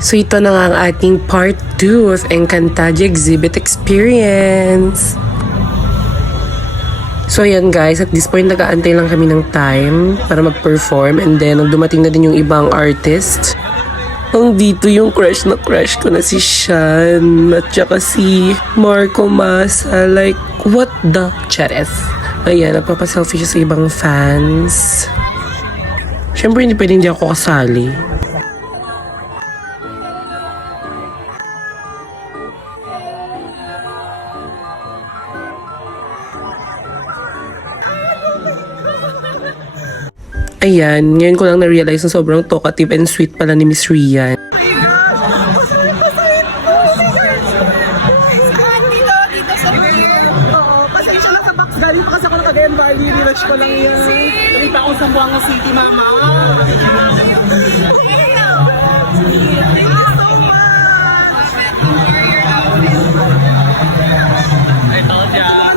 So ito na nga ang ating part 2 of Encantadia Exhibit Experience. So ayan guys, at this point nag-aantay lang kami ng time para mag-perform, and then nung dumating na din yung ibang artist, dito yung crush ko na si Shan at saka si Marco Massa. Like, what the chares? Ayan, nagpapaselfie siya sa ibang fans. Siyempre hindi pwedeng di ako kasali. Ayan, ngayon ko lang na-realize na sobrang talkative and sweet pala ni Miss Rian. Galing pa kasi ako ng Cagayan Valley, relax ko lang yan. Galing pa ako sa Buanga City, mama. I told ya.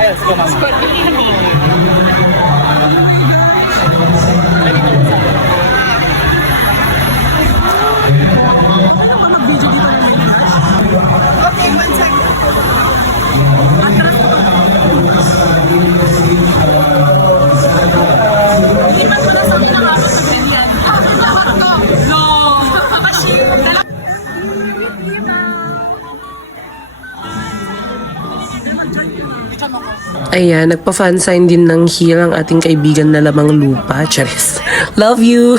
Ayun, sige mama. Okay, one second. Ayan, nagpa-fan sign din ng heel ang ating kaibigan na Lamang Lupa. Charis. Love you!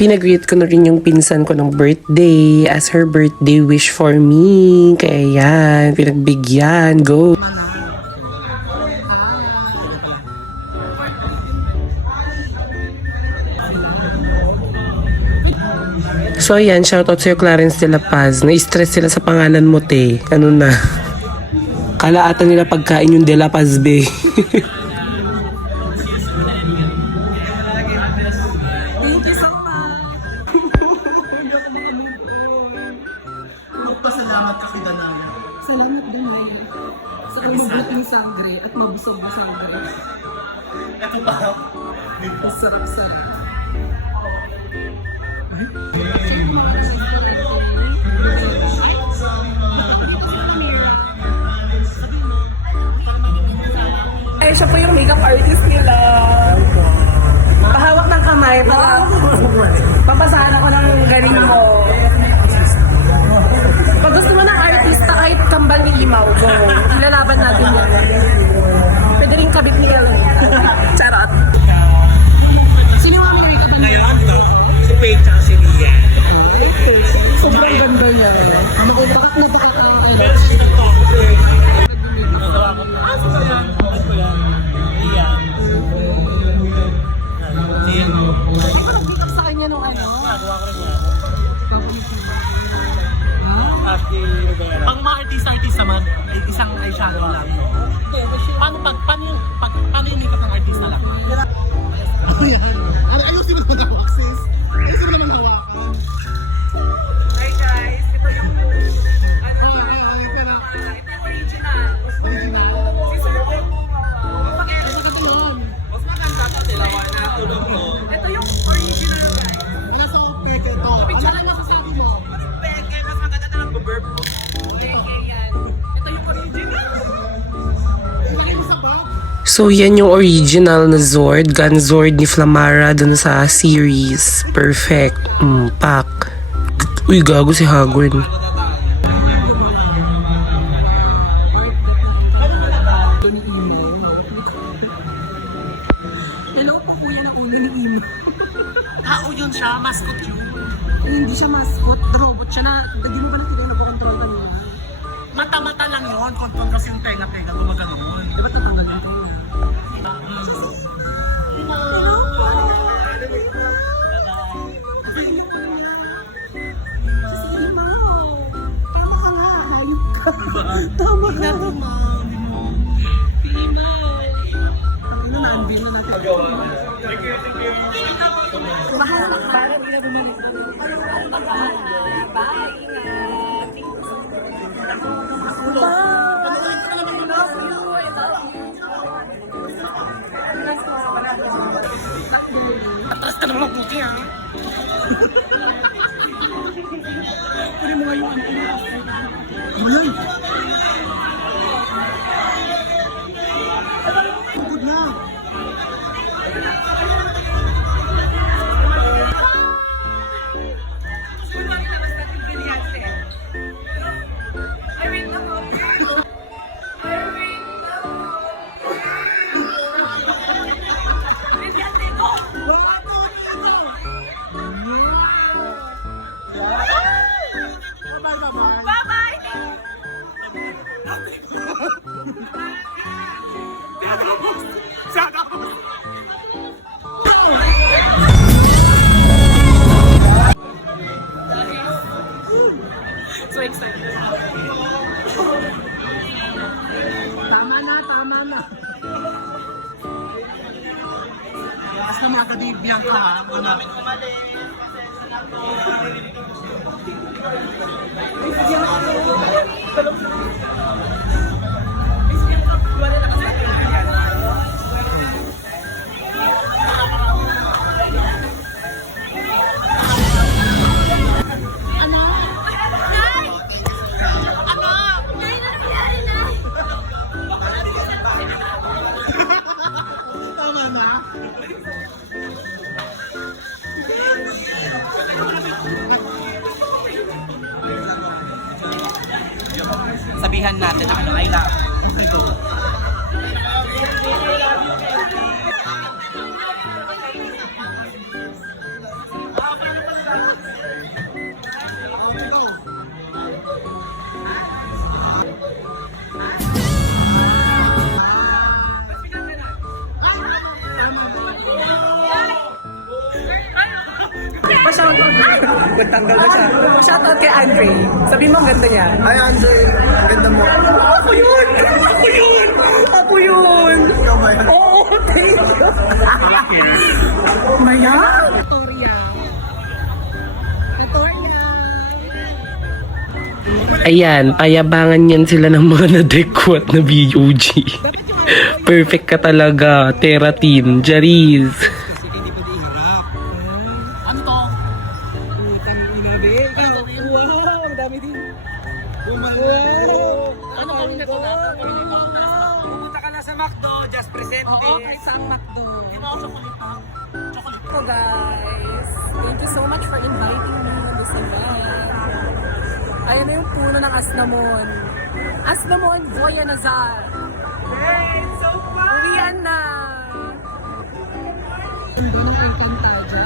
Pinag-greet ko na rin yung pinsan ko ng birthday as her birthday wish for me. Kaya yan, pinagbigyan. Go! So ayan, shoutout sa'yo Clarence de la Paz. Na-stress sila sa pangalan mo, te. Ano na? Kalaatan nila pagkain yung de la Paz, be. Salamat ka kita namin. Salamat din eh. Sa kumabot ng sangre at mabusog na sangre. Ito pa. Masarap-sarap. Ay, siya po yung makeup artist nila. Pahawak ng kamay para papasahan ako ng galing mo. Pag gusto mo ng artista, kahit kambal ni Imaw, go. Ilalaban natin yan. Pwede rin kabit ni Ellen. Charot. Sino yung mga makeup ba niya? Ngayon, ito. Si Paige at si Lia. Sobrang ganda niya. Bakit nagkakatawa ka? Sa kanya nung ano? Pang mga artista man, isang eyeshadow lang. Paano yung makeup ng artista lang? Ayusin mo naman hawak, sis. Ayusin mo naman hawakan. Hi guys, ito yung Pero original. Si Sir Mas maganda sa dalawa na tulog mo. ito yung original guys. wala sa peke to. Picture lang masasabi mo. Peke, mas maganda na nag-burp mo. Ito yung original. Lagay mo sa bag. So yan yung original na Zord, Gun Zord ni Flamara dun sa series. Perfect. Pak. Uy, gago si Hagwin. Hello po kuya ng ulo ni Imo. Tao yun siya, mascot yun. hindi siya mascot, robot siya na, hindi mo ba natin nagpakontrol kanina? Mata-mata lang yun. Kontrol kasi yung tenga-tenga gumagano'n. Di ba tatagal yung kanina? Tama ka nga, hayop ka. Tama ka. Ano na, unveil na natin. Atras ka naman magbuti ha. Pwede mo nga yung ano. Ayan. Good na. So excited. Tama na, tama na. Basta mga kadibiyang ka ha. Wala. Tama na. Sabihan natin na ano, I love you. Nagtanggal na siya. Shoutout kay Andre. Sabihin mo ang ganda niya. Ay, Andre. Ang ganda mo. Ako yun! Ako yun! Ako yun! Ikaw ba yan? Oo, thank you! Maya? Victoria. Victoria. Ayan, payabangan yan sila ng mga nadekwat na BUG. Perfect ka talaga, Teratin, Jariz. Ano to? Wow, ang dami din. Ano kami na to na? Pumunta ka na sa McDo, just present Oo, this. kahit saan McDo. Di ba ako chocolate ha? Chocolate. So guys, thank you so much for inviting me on this event. Ayan na yung puno ng Asnamon. Asnamon, Voya Nazar. Hey, it's so fun! Uwian na! Ganda ng Encantadia.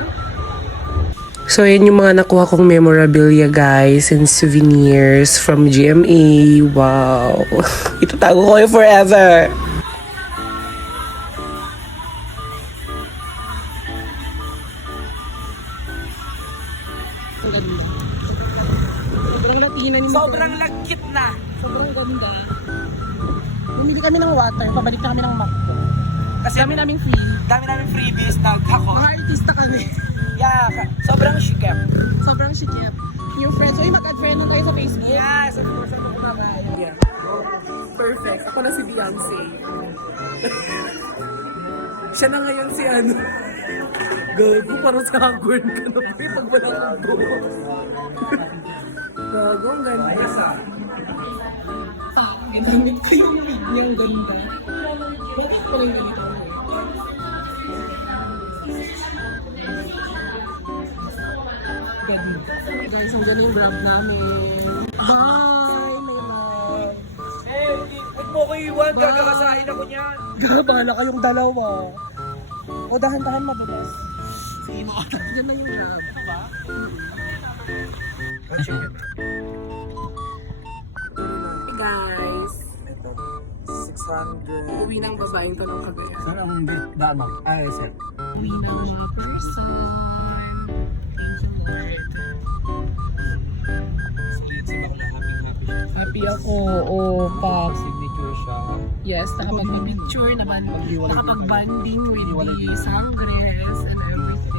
So, yun yung mga nakuha kong memorabilia, guys, and souvenirs from GMA. Wow! Itatago ko yun forever! Ang ganda. Sobrang latina ni Sobrang lagkit na. Sobrang ganda. Bumili kami ng water, pabalik na kami ng McDo. Kasi Dami naming free. dami namin freebies, nagkako. Mga artista kami. Yeah, sobrang shikap. Sobrang shikip. Yung friends, uy, mag-add friend lang tayo sa Facebook. Yes, of course, ano ko babay. Yeah. Perfect. Ako na si Beyonce. Siya na ngayon si ano. Gago, parang sa hagward ka na po pag walang ubo. Gago, ang ganda. Ginamit ko yung wig niyang ganda. Bakit ko lang ganito? Ganda. Guys, ang ganda yung grab namin. Bye! May love. Eh, huwag mo ko iwan, gagakasahin ako niyan. Bahala kayong dalawa. O dahan-dahan madulas. Sige mo. Ganda yung grab. Hey guys, 600. uwi ng babaeng to ng kabila. Saan ang daan mo? Ay, sir. Uwi ng mga person. Thank you, Lord. Happy ako. Oh, pa. Signature siya. Yes, nakapag-picture naman. Nakapag-banding with the sangres and everything.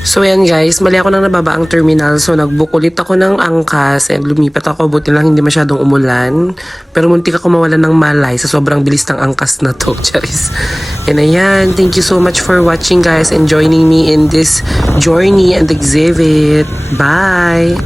So ayan guys, mali ako nang nababaang terminal. So nagbook ulit ako ng angkas and lumipat ako. Buti lang hindi masyadong umulan. Pero muntik ako mawalan ng malay sa sobrang bilis ng angkas na to. Charis. And ayan, thank you so much for watching guys and joining me in this journey and exhibit. Bye!